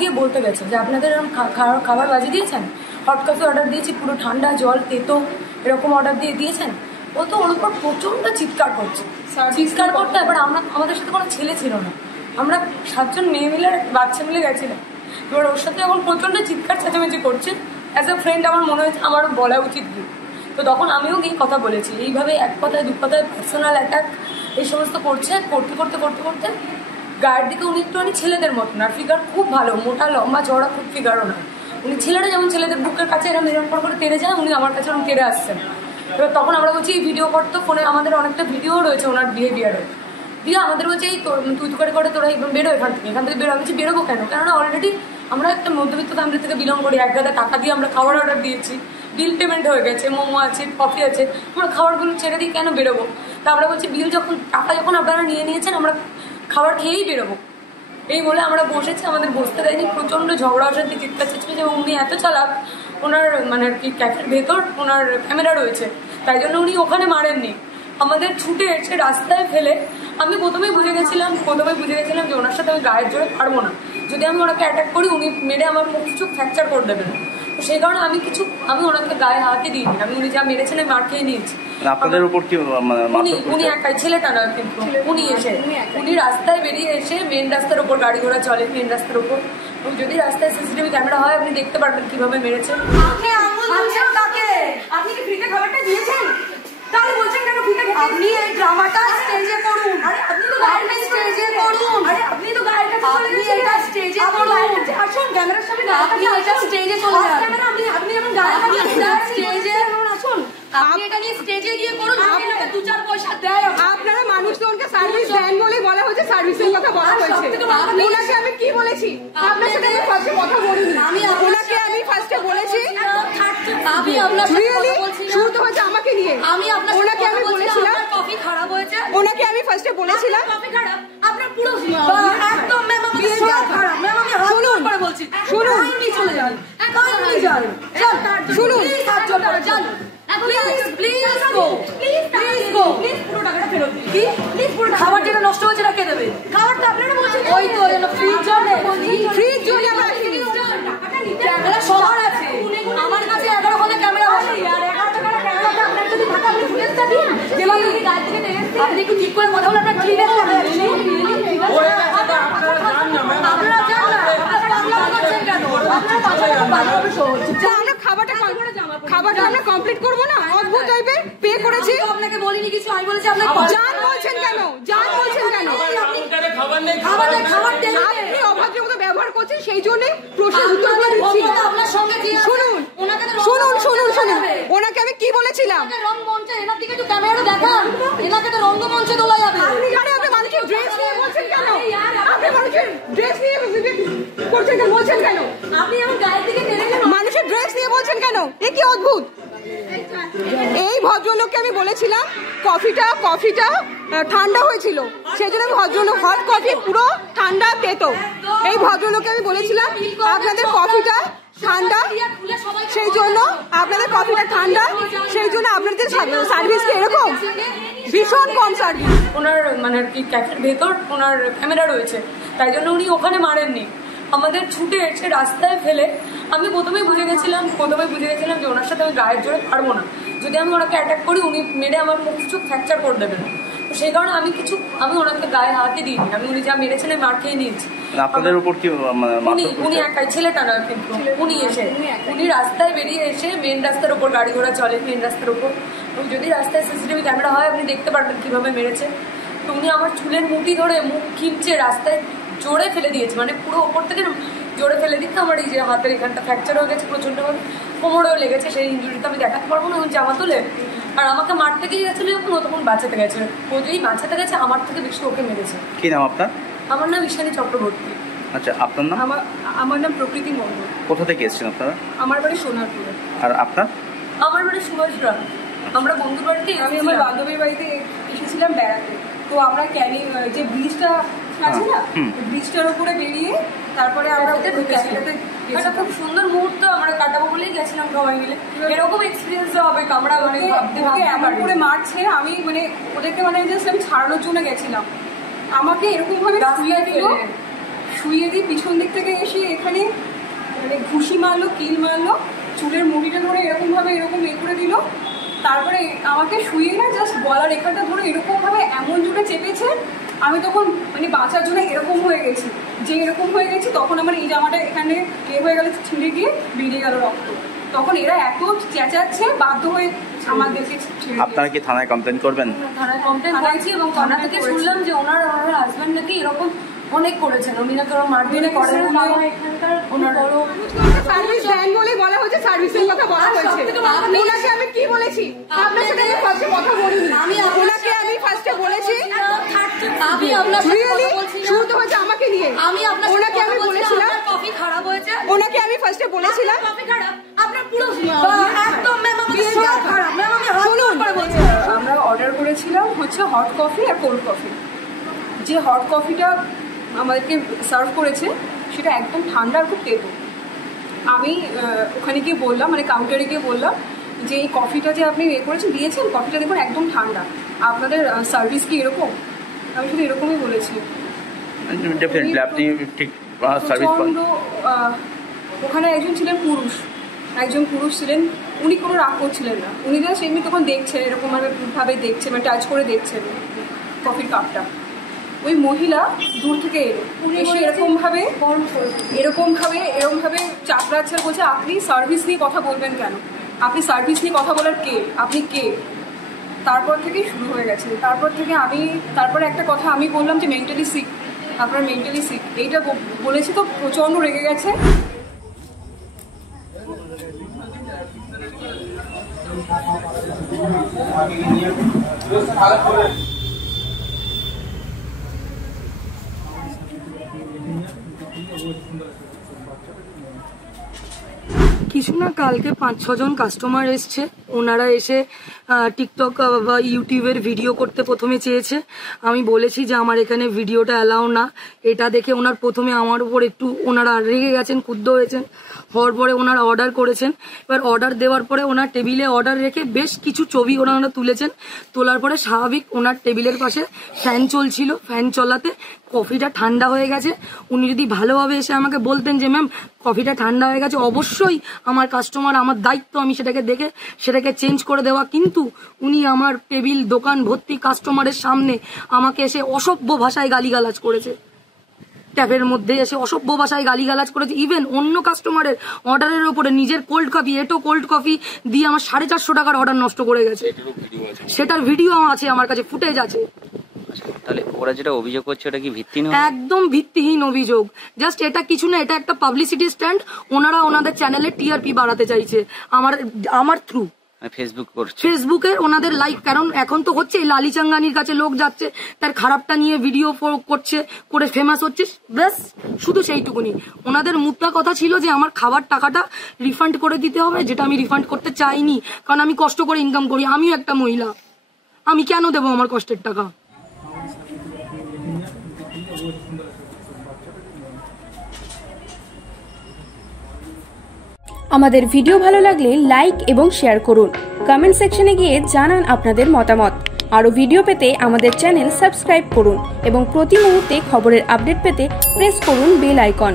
গিয়ে বলতে গেছে যে আপনাদের খাবার বাজিয়ে দিয়েছেন, হট কফি অর্ডার দিয়েছি, পুরো ঠান্ডা জল তেতো এরকম অর্ডার দিয়েছেন। ও তো ওর উপর প্রচণ্ড চিৎকার করছে, চিৎকার করতে। এবার আমাদের সাথে কোনো ছেলে ছিল না, আমরা 7 জন মেয়ে মিলে বাচ্চা মিলে গেছিলাম। এবার ওর সাথে এখন প্রচণ্ড চিৎকার চেঁচামেচি করছে। অ্যাজ এ ফ্রেন্ড আমার মনে হয়েছে আমার বলা উচিত কি। তো তখন আমিও গিয়ে কথা বলেছি, এইভাবে এক কথায় দু কথায় পার্সোনাল অ্যাটাক এই সমস্ত করতে করতে গায়ের দিকে উনি একটুখানি ছেলেদের মতন, আর ফিগার খুব ভালো, মোটা লম্বা চড়া, খুব ফিগারও নয়। উনি ছেলেরা যেমন ছেলেদের বুকের কাছে এরকম করে তেড়ে যায়, উনি আমার কাছে এরকম তেড়ে আসছেন। এবার তখন আমরা বলছি এই ভিডিও করতো, ফোনে আমাদের অনেকটা ভিডিও রয়েছে ওনার বিহেভিয়ারে। দিয়ে আমাদের বলছে এই তুই করে তোরা বেরো এখান থেকে বেরো। আমি বলছি বেরোবো কেননা অলরেডি আমরা একটা মধ্যবিত্ত ফ্যামিলি থেকে বিলং করি, এক গাদা টাকা দিয়ে আমরা খাবার অর্ডার দিয়েছি, বিল পেমেন্ট হয়ে গেছে, মোমো আছে, কফি আছে, আমরা খাবারগুলো ছেড়ে দিই, কেন বেরোবো? তা আমরা বলছি টাকা যখন আপনারা নিয়েছেন আমরা খাবার খেয়েই বেরোবো। এই বলে আমরা বসেছি, আমাদের বসতে দেয়নি, প্রচণ্ড ঝগড়া অশান্তি, চিৎকার চেঁচামেচি। এবং উনি এত চালাক, ওনার মানে আর কি ক্যাফের ভেতর ওনার ক্যামেরা রয়েছে, তাই জন্য উনি ওখানে মারেননি, আমাদের ছুটে এসে রাস্তায় ফেলে। আমি প্রথমেই বুঝে গেছিলাম যে ওনার সাথে আমি গায়ের জোরে পারবো না, যদি আমি ওনাকে অ্যাটাক করি উনি মেরে আমার মুখ কিছু ফ্র্যাকচার করে দেবেন। তো সেই কারণে আমি ওনাকে গায়ে হাতই দিইনি, উনি যা মেরেছেন আমি মার খেয়ে নিয়েছি। আপনাদের উপর কি উনি একাই, ছেলেটা না, কিন্তু উনি রাস্তায় বেরিয়ে এসে মেন রাস্তার উপর, গাড়ি ঘোড়া চলে মেন রাস্তার উপর, যদি রাস্তায় সিসিটিভি ক্যামেরা হয় আপনি দেখতে পারবেন কিভাবে মেরেছে। আপনি কি ফ্রিতে খাবারটা দিয়েছেন? তাহলে বলছেন কেন ফ্রিতে? আপনি এই ড্রামাটা স্টেজে করুন। আরে আপনি তো গায়ের স্টেজে করুন। আরে আপনি তো গায়ের কাছে চলে গেছেন। এটা স্টেজে করুন। আসুন ক্যামেরার সামনে, আপনি এটা স্টেজে চলে যান। ক্যামেরা আপনি যেমন গায়ের কাছে স্টেজে আসুন, আপনি এটা নিয়ে স্টেজে গিয়ে করুন। আপনাকে 2-4 পয়সা দেয়। আপনারা মানুষজনকে সার্ভিস দেন বলে বলা হয়েছে, সার্ভিসের কথা বলা হয়েছে। ওনাকে আমি কি বলেছি? আপনার সাথে আমি ফার্স্টে কথা বলিনি। ওনাকে আমি ফার্স্টে বলেছি, আমি আপনার সাথে কথা বলছি, শুরু তো হয়েছে আমাকে নিয়ে। ওনাকে আমি বলেছিলাম কফি খারাপ হয়েছে, ওনাকে আমি ফার্স্টে বলেছিলাম কফি খারাপ, আপনার পুরো একদম ম্যাম আমাদের সব খারাপ। ম্যাম আমি হাত জোড় করে বলছি, শুনুন, আপনি চলে যান, আপনি যান, শুনুন, হাত জোড় করে যান, please go, please go, please পুরো টাকাটা ফেরত দিন। কি প্লিজ পুরো খাবার যেটা নষ্ট হয়েছে তা কে দেবে? খাবারটা আপনারা বলছেন ওই তো ফ্রিজ জলে আমরা টাকাটা নিতে ক্যামেরা সবার আছে। আমার কাছে 11 ঘন্টা ক্যামেরা আছে, আর 11 টাকার ক্যামেরাটা আপনার যদি থাকে আপনি ফুটেজটা দিন। যেভাবে আপনি গাড়ি থেকে দেখেছেন, আপনি একটু ঠিক করে কথা বলে আপনার ক্লিয়ার হবে। আপনারা যান না, আপনারা করছেন কেন? আপনারা খাবারটা আমরা কমপ্লিট করবো না? অদ্ভুত টাইপের পে করেছি, আপনাকে বলিনি কিছু, আমি বলেছি আপনাকে জান বলছেন কেন? খাবার দেন, আপনি অভদ্রের মতো ব্যবহার করছেন, সেই জন্য প্রশ্নের উত্তরগুলো দিচ্ছি। আপনার সঙ্গে শুনুন, ওনাকে আমি কি বলেছিলাম? রঙ্গমঞ্চে এনার দিকে একটু ক্যামেরাটা দেখান, এনাকে তো রঙ্গমঞ্চে তোলা যাবে। আপনি মানুষের ড্রেস নিয়ে বলছেন কেন? আপনি মানুষের ড্রেস নিয়ে বলছেন কেন? আপনি আমার গায়ের দিকে মানুষের ড্রেস নিয়ে বলছেন কেন? এ কি অদ্ভুত। এই ভদ্রলোককে আমি বলেছিলাম কফিটা ঠান্ডা হয়েছিল, সেই জন্য ভদ্রলোক হট কফি পুরো ঠান্ডা পেত। এই ভদ্রলোককে আমি বলেছিলাম আপনাদের কফিটা ঠান্ডা, সেই জন্য আপনাদের কফিটা ঠান্ডা, সেই জন্য আপনাদের সার্ভিস এরকম ভীষণ কম সার্ভিস। ওনার মানে আর কি ক্যাফের ভেতর ওনার ক্যামেরা রয়েছে, তাই জন্য উনি ওখানে মারেননি, আমাদের ছুটে এসে রাস্তায় ফেলে। আমি প্রথমেই বুঝে গেছিলাম যে ওনার সাথে আমি গায়ের জোরে পারবো না, যদি আমি ওনাকে অ্যাটাক করি উনি মেরে আমার মুখ কিছু ফ্র্যাকচার করে দেবেন। তো সেই কারণে আমি ওনাকে গায়ে হাতই দিইনি, উনি যা মেরেছেন আমি মার খেয়ে নিয়েছি। আপনাদের উপর কি উনি একাই, ছেলেটা না, কিন্তু উনি রাস্তায় বেরিয়ে এসে মেন রাস্তার উপর, গাড়ি ঘোড়া চলে মেন রাস্তার উপর, যদি রাস্তায় সিসিটিভি ক্যামেরা হয় আপনি দেখতে পারবেন কিভাবে মেরেছে। তো উনি আমার চুলের মুঠি ধরে মুখ খিঁচে রাস্তায় জোরে ফেলে দিয়েছে, মানে পুরো ওপর থেকে জোরে ফেলে দিতে আমার এই যে হাতের এখানটা ফ্র্যাকচার হয়ে গেছে প্রচণ্ডভাবে, কোমরেও লেগেছে, সেই ইঞ্জুরিটা আমি দেখাতে পারবো না, জামা তুলে। আর আমাকে মারতে গিয়ে গেছিল যখন, ও তখন বাঁচাতে গেছে, ও যেই বাঁচাতে গেছে আমার থেকে বেশি ওকে মেরেছে। কি নাম আপনার? আমার নাম ঈশানী চক্রবর্তী। আচ্ছা, আপনার নাম? আমার নাম প্রকৃতি মণ্ডল। কোথা থেকে এসেছেন আপনারা? আমার বাড়ি সোনারপুরে। আর আপনার? আমার বাড়ি সুভাষগ্রাম। আমরা বন্ধুর বাড়িতে, আমি আমার বান্ধবীর বাড়িতে এসেছিলাম বেড়াতে। তো আমরা যে ব্রিজটা আছে না, ব্রিজটার উপরে বেরিয়ে তারপরে আমরা একটা খুব সুন্দর মুহূর্ত আমরা কাটাবো বলেই গেছিলাম সবাই মিলে। এরকম এক্সপিরিয়েন্স হবে আমরা মানে এমন করে মারছে, আমি মানে ওদেরকে মানে জাস্ট আমি ছাড়ানোর জন্য গেছিলাম। আমাকে এরকম ভাবে শুয়ে দিই, পিছন দিক থেকে এসে এখানে কিল মারলো, চুলের মুড়িটা ধরে এরকম করে দিল। তারপরে আমাকে শুয়ে না জাস্ট গলার রেখাটা ধরে এরকমভাবে এমন জোরে চেপেছে, আমি তখন মানে বাঁচার জন্য এরকম হয়ে গেছি, তখন আমার এই জামাটা এখানে হয়ে গেল, ছিঁড়ে গিয়ে বেরিয়ে গেল রক্ত। তখন এরা এত চেঁচাচ্ছে, বাধ্য হয়ে আমাদেরকে। আপনারা কি থানায় কমপ্লেন করবেন? থানায় কমপ্লেন করেছি এবং থানা থেকে শুনলাম যে ওনার হাজব্যান্ড নাকি এরকম অনেক করেছেন, উনি নাকি ওরা মারধরে করেন। সার্ভিস দেন বলে বলা হয়েছে, সার্ভিসের কথা বলা হয়েছে। ওনাকে আমি কি বলেছি? আপনার সাথে আমি ফার্স্টে কথা বলিনি। ওনাকে আমি ফার্স্টে বলেছি, আমি আপনার শুরু তো হয়েছে আমাকে নিয়ে। ওনাকে আমি বলেছিলাম কফি খারাপ হয়েছে, ওনাকে আমি ফার্স্টে বলেছিলাম কফি খারাপ, আপনার পুরো একদম ম্যাম আমাকে খারাপ, ম্যাম আমি শুনুন। আমরা অর্ডার করেছিলাম হচ্ছে হট কফি আর কোল্ড কফি। যে হট কফিটা আমাদেরকে সার্ভ করেছে সেটা একদম ঠান্ডা আর খুব তেতো। আমি ওখানে গিয়ে বললাম, মানে কাউন্টারে গিয়ে বললাম যে এই কফিটা যে আপনি দিয়েছেন, কফিটা দেখুন একদম ঠান্ডা, আপনাদের সার্ভিস কি এরকম? আমি শুধু এরকমই বলেছি। ডেফিনেটলি আপনি ঠিক সার্ভিস পান। ওখানে একজন পুরুষ ছিলেন, উনি কোনো রাগ করছিলেন না, উনি জাস্ট এমনি তখন দেখছেন, এরকমভাবে দেখছেন, মানে টাচ করে দেখছেন কফির কাপটা। ওই মহিলা দূর থেকে এলো, এসে এরকমভাবে চাপড়াচ্ছে, বলছে আপনি সার্ভিস নিয়ে কথা বলবেন কেন? আপনি সার্ভিস নিয়ে কথা বলার কে? আপনি কে? তারপর থেকেই শুরু হয়ে গেছে। তারপরে একটা কথা আমি বললাম যে মেন্টালি সিক, আপনার মেন্টালি সিক, এইটা বলেছি তো প্রচণ্ড রেগে গেছে। কিছু না, কালকে 5-6 জন কাস্টমার এসছে, ওনারা এসে টিকটক বা ইউটিউবের ভিডিও করতে প্রথমে চেয়েছে। আমি বলেছি যে আমার এখানে ভিডিওটা অ্যালাউ না। এটা দেখে ওনার প্রথমে আমার উপর একটু ওনারা রেগে গেছেন, ক্ষুব্ধ হয়েছেন। হওয়ার পরে ওনারা অর্ডার করেছেন। এবার অর্ডার দেওয়ার পরে ওনার টেবিলে অর্ডার রেখে বেশ কিছু ছবি ওনারা তুলেছেন। তোলার পরে স্বাভাবিক ওনার টেবিলের পাশে ফ্যান চলছিল, ফ্যান চলাতে কফিটা ঠান্ডা হয়ে গেছে। উনি যদি ভালোভাবে এসে আমাকে বলতেন যে ম্যাম কফিটা ঠান্ডা হয়ে গেছে, অবশ্যই আমার কাস্টমার, আমার দায়িত্ব আমি সেটাকে দেখে সেটাকে চেঞ্জ করে দেওয়া। কিন্তু উনি আমার টেবিল, দোকান ভর্তি কাস্টমারের সামনে আমাকে এসে অসভ্য ভাষায় গালিগালাজ করেছে। ট্যাপের মধ্যে এসে অসভ্য ভাষায় গালিগালাজ করেছে। ইভেন অন্য কাস্টমারের অর্ডারের ওপরে নিজের কোল্ড কফি দিয়ে আমার 450 টাকার অর্ডার নষ্ট করে গেছে। সেটার ভিডিও আছে আমার কাছে, ফুটেজ আছে। তাহলে ওরা যেটা অভিযোগ করছে ওটা কি ভিত্তিহীন? একদম ভিত্তিহীন অভিযোগ। জাস্ট এটা কিছু না, এটা একটা পাবলিসিটি স্ট্যান্ড। ওনারা ওনাদের চ্যানেলে টিআরপি বাড়াতে চাইছে আমার থ্রু। ফেসবুকে ওনাদের লাইক, কারণ এখন তো হচ্ছে লালি চাঙ্গানির কাছে লোক যাচ্ছে, তার খারাপটা নিয়ে ভিডিও করছে, করে ফেমাস হচ্ছে, ব্যাস শুধু সেইটুকুনি। ওনাদের মুদ্রা কথা ছিল যে আমার খাবার টাকাটা রিফান্ড করে দিতে হবে, যেটা আমি রিফান্ড করতে চাইনি, কারণ আমি কষ্ট করে ইনকাম করি, আমিও একটা মহিলা, আমি কেন দেবো আমার কষ্টের টাকা? আমাদের ভিডিও ভালো লাগলে লাইক এবং শেয়ার করুন। কমেন্ট সেকশনে গিয়ে জানান আপনাদের মতামত। আরও ভিডিও পেতে আমাদের চ্যানেল সাবস্ক্রাইব করুন এবং প্রতি মুহূর্তে খবরের আপডেট পেতে প্রেস করুন বেল আইকন।